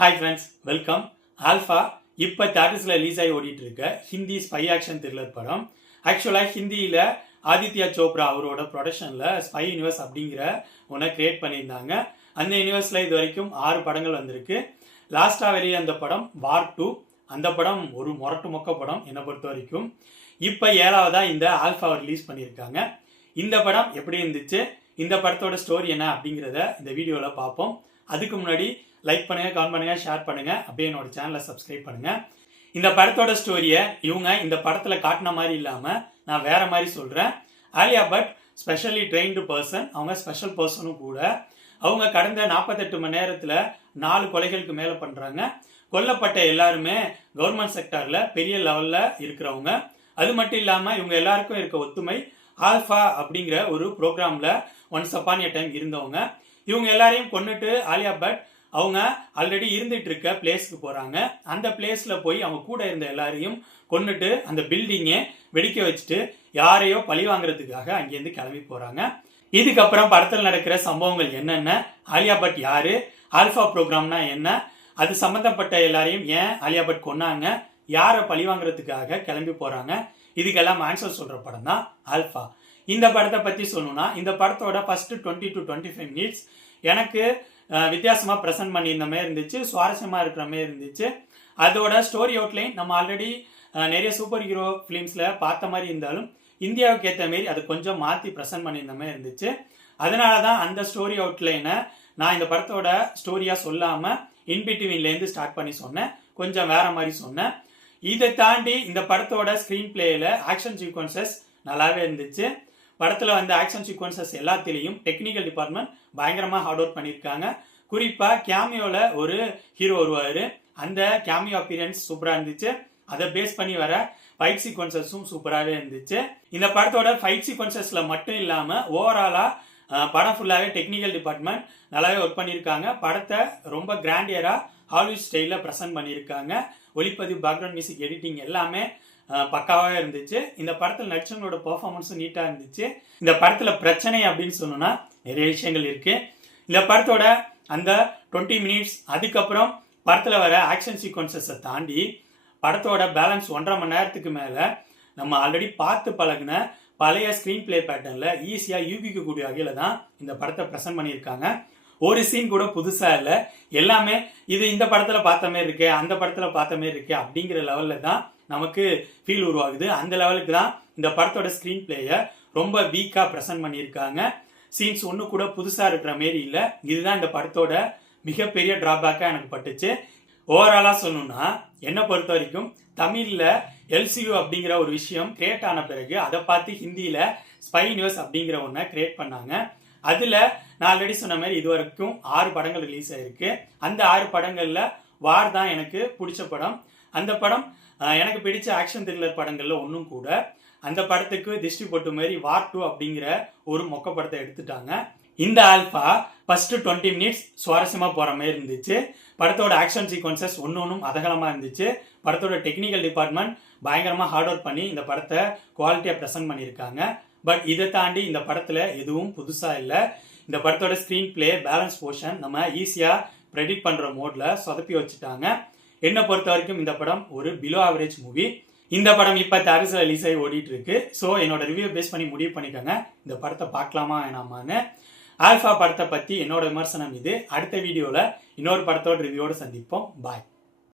Hi friends, welcome. Alpha இப்போ தேட்டர்ஸில் release ஆகி ஓடிட்டு இருக்க ஹிந்தி ஸ்பை ஆக்ஷன் த்ரில்லர் படம். ஆக்சுவலாக ஹிந்தியில் ஆதித்யா சோப்ரா அவரோட ப்ரொடக்ஷனில் ஸ்பை யூனிவர்ஸ் அப்படிங்கிற ஒன்றை கிரியேட் பண்ணியிருந்தாங்க. அந்த யூனிவர்ஸில் இது வரைக்கும் 6 படங்கள் வந்திருக்கு. லாஸ்ட்டாக வெளியே அந்த படம் வார் 2. அந்த படம் ஒரு மொரட்டு மொக்க படம் என்னை பொறுத்த வரைக்கும். இப்போ 7வதாக இந்த ஆல்ஃபாவை ரிலீஸ் பண்ணியிருக்காங்க. இந்த படம் எப்படி இருந்துச்சு, இந்த படத்தோட ஸ்டோரி என்ன அப்படிங்கிறத இந்த வீடியோவில் பார்ப்போம். அதுக்கு முன்னாடி லைக் பண்ணுங்க, கமெண்ட் பண்ணுங்க, ஷேர் பண்ணுங்க, அப்படியே என்னோட சேனலை சப்ஸ்கிரைப் பண்ணுங்க. இந்த படத்தோட ஸ்டோரியை இவங்க இந்த படத்துல காட்டின மாதிரி இல்லாம நான் வேற மாதிரி சொல்றேன். Alia Bhatt specially trained person, அவங்க ஸ்பெஷல் பர்சனும் கூட. அவங்க கடந்த 48 மணி நேரத்துல 4 கொலைகளுக்கு மேல பண்றாங்க. கொல்லப்பட்ட எல்லாருமே கவர்மெண்ட் செக்டார்ல பெரிய லெவல்ல இருக்கிறவங்க. அது மட்டும் இல்லாம இவங்க எல்லாருக்கும் இருக்க ஒத்துமை ஆல்ஃபா அப்படிங்கிற ஒரு ப்ரோக்ராம்ல ஒன்ஸ் அப்பான் எ டைம் இருந்தவங்க. இவங்க எல்லாரையும் கொண்டுட்டு ஆலியா பட் அவங்க ஆல்ரெடி இருந்துட்டு இருக்க பிளேஸ்க்கு போறாங்க. அந்த பிளேஸ்ல போய் அவங்க கூட இருந்த எல்லாரையும் கொண்டுட்டு அந்த பில்டிங்கை வெடிக்க வச்சுட்டு யாரையோ பழி வாங்குறதுக்காக அங்கேருந்து கிளம்பி போறாங்க. இதுக்கப்புறம் படத்தில் நடக்கிற சம்பவங்கள் என்னென்ன, ஆலியா பட் யாரு, ஆல்ஃபா ப்ரோக்ராம்னா என்ன, அது சம்பந்தப்பட்ட எல்லாரையும் ஏன் ஆலியா பட் கொன்னாங்க, யாரை பழி வாங்குறதுக்காக கிளம்பி போறாங்க, இதுக்கெல்லாம் ஆன்சர் சொல்ற படம் தான் ஆல்ஃபா. இந்த படத்தை பத்தி சொல்லணும்னா இந்த படத்தோட ஃபர்ஸ்ட் 20 to 25 மினிட்ஸ் எனக்கு வித்தியாசமா ப்ரெசென்ட் பண்ணியிருந்த மாதிரி இருந்துச்சு, சுவாரஸ்யமா இருக்கிற மாதிரி இருந்துச்சு. அதோட ஸ்டோரி அவுட்லைன் நம்ம ஆல்ரெடி நிறைய சூப்பர் ஹீரோ ஃபிலிம்ஸ்ல பார்த்த மாதிரி இருந்தாலும் இந்தியாவுக்கு ஏற்ற மாரி அது கொஞ்சம் மாற்றி ப்ரெசென்ட் பண்ணியிருந்த மாதிரி இருந்துச்சு. அதனால தான் அந்த ஸ்டோரி அவுட்லைனை நான் இந்த படத்தோட ஸ்டோரியா சொல்லாம இன்பிட்வீன்லேருந்து ஸ்டார்ட் பண்ணி சொன்னேன், கொஞ்சம் வேற மாதிரி சொன்னேன். இதை தாண்டி இந்த படத்தோட ஸ்கிரீன் பிளேல ஆக்ஷன் சீக்வன்சஸ் நல்லாவே இருந்துச்சு. படத்துல வந்து ஆக்ஷன் சீக்வன்சஸ் எல்லாத்திலையும் டெக்னிக்கல் டிபார்ட்மெண்ட் பயங்கரமா ஹார்ட் ஒர்க் பண்ணியிருக்காங்க. குறிப்பா கேமியோல ஒரு ஹீரோ வருவாரு, அந்த கேமியோ அப்பியரன்ஸ் சூப்பரா இருந்துச்சு. அதை பேஸ் பண்ணி வர ஃபைட் சீக்வன்சஸும் சூப்பராகவே இருந்துச்சு. இந்த படத்தோட ஃபைட் சீக்வன்சஸ்ல மட்டும் இல்லாம ஓவராலா படம் ஃபுல்லாவே டெக்னிக்கல் டிபார்ட்மெண்ட் நல்லாவே ஒர்க் பண்ணியிருக்காங்க. படத்தை ரொம்ப கிராண்டியரா ஹாலிவுட் ஸ்டைல ப்ரெசென்ட் பண்ணியிருக்காங்க. ஒளிப்பதிவு, பேக்ரவுண்ட் மியூசிக், எடிட்டிங் எல்லாமே பக்காவாக இருந்துச்சு. இந்த படத்தில் நடிச்சவங்களோட பெர்ஃபார்மன்ஸும் நீட்டாக இருந்துச்சு. இந்த படத்தில் பிரச்சனை அப்படின்னு சொன்னோம்னா நிறைய விஷயங்கள் இருக்கு. இந்த படத்தோட அந்த 20 மினிட்ஸ் அதுக்கப்புறம் படத்தில் வர ஆக்ஷன் சீக்வன்சஸை தாண்டி படத்தோட பேலன்ஸ் 1.5 மணி நேரத்துக்கு மேலே நம்ம ஆல்ரெடி பார்த்து பழகின பழைய ஸ்க்ரீன் பிளே பேட்டர்னில் ஈஸியாக யூகிக்கக்கூடிய வகையில் தான் இந்த படத்தை ப்ரெசென்ட் பண்ணியிருக்காங்க. ஒரு சீன் கூட புதுசா இல்லை, எல்லாமே இது இந்த படத்துல பார்த்த மாதிரி இருக்கு, அந்த படத்துல பார்த்த மாதிரி இருக்கு அப்படிங்கிற லெவல்ல தான் நமக்கு ஃபீல் உருவாகுது. அந்த லெவலுக்கு தான் இந்த படத்தோட ஸ்கிரீன் பிளேயை ரொம்ப வீக்கா ப்ரெசென்ட் பண்ணியிருக்காங்க. சீன்ஸ் ஒன்று கூட புதுசா இருக்கிற மாரி இல்லை. இதுதான் இந்த படத்தோட மிகப்பெரிய டிராபேக்கா எனக்கு பட்டுச்சு. ஓவராலா சொல்லணும்னா என்னை பொறுத்த வரைக்கும் தமிழ்ல எல்சியூ அப்படிங்கிற ஒரு விஷயம் கிரியேட் ஆன பிறகு அதை பார்த்து ஹிந்தியில ஸ்பை யூனிவர்ஸ் அப்படிங்கிற ஒன்றை கிரியேட் பண்ணாங்க. அதுல நான் ஆல்ரெடி சொன்ன மாதிரி இது வரைக்கும் 6 படங்கள் ரிலீஸ் ஆயிருக்கு. அந்த 6 படங்கள்ல வார் தான் எனக்கு பிடிச்ச படம். அந்த படம் எனக்கு பிடிச்ச ஆக்ஷன் த்ரில்லர் படங்கள்ல ஒன்றும் கூட. அந்த படத்துக்கு திஷ்டி போட்டு மாதிரி வார் 2 அப்படிங்கிற ஒரு மொக்க படத்தை எடுத்துட்டாங்க. இந்த ஆல்ஃபா ஃபர்ஸ்ட் 20 மினிட்ஸ் சுவாரஸ்யமா போற மாதிரி இருந்துச்சு. படத்தோட ஆக்ஷன் சீக்வன்சஸ் ஒன்னும் அதகலமா இருந்துச்சு. படத்தோட டெக்னிக்கல் டிபார்ட்மெண்ட் பயங்கரமா ஹார்ட் ஒர்க் பண்ணி இந்த படத்தை குவாலிட்டியா ப்ரெசென்ட் பண்ணியிருக்காங்க. பட் இதை தாண்டி இந்த படத்துல எதுவும் புதுசா இல்லை. இந்த படத்தோட ஸ்கிரீன் பிளே, பேலன்ஸ் போர்ஷன் நம்ம ஈஸியா ப்ரெடிக்ட் பண்ற மோட்ல சொதப்பி வச்சுட்டாங்க. என்னை பொறுத்த வரைக்கும் இந்த படம் ஒரு பிலோ ஆவரேஜ் மூவி. இந்த படம் இப்ப தேட்டர்ஸ்ல ரிலீஸ் ஆகி ஓடிட்டு இருக்கு. ஸோ என்னோட ரிவ்யூ பேஸ் பண்ணி முடிவு பண்ணிக்கோங்க இந்த படத்தை பார்க்கலாமா வேணாமான்னு. ஆல்ஃபா படத்தை பத்தி என்னோட விமர்சனம் இது. அடுத்த வீடியோல இன்னொரு படத்தோட ரிவ்யூவோட சந்திப்போம். பாய்.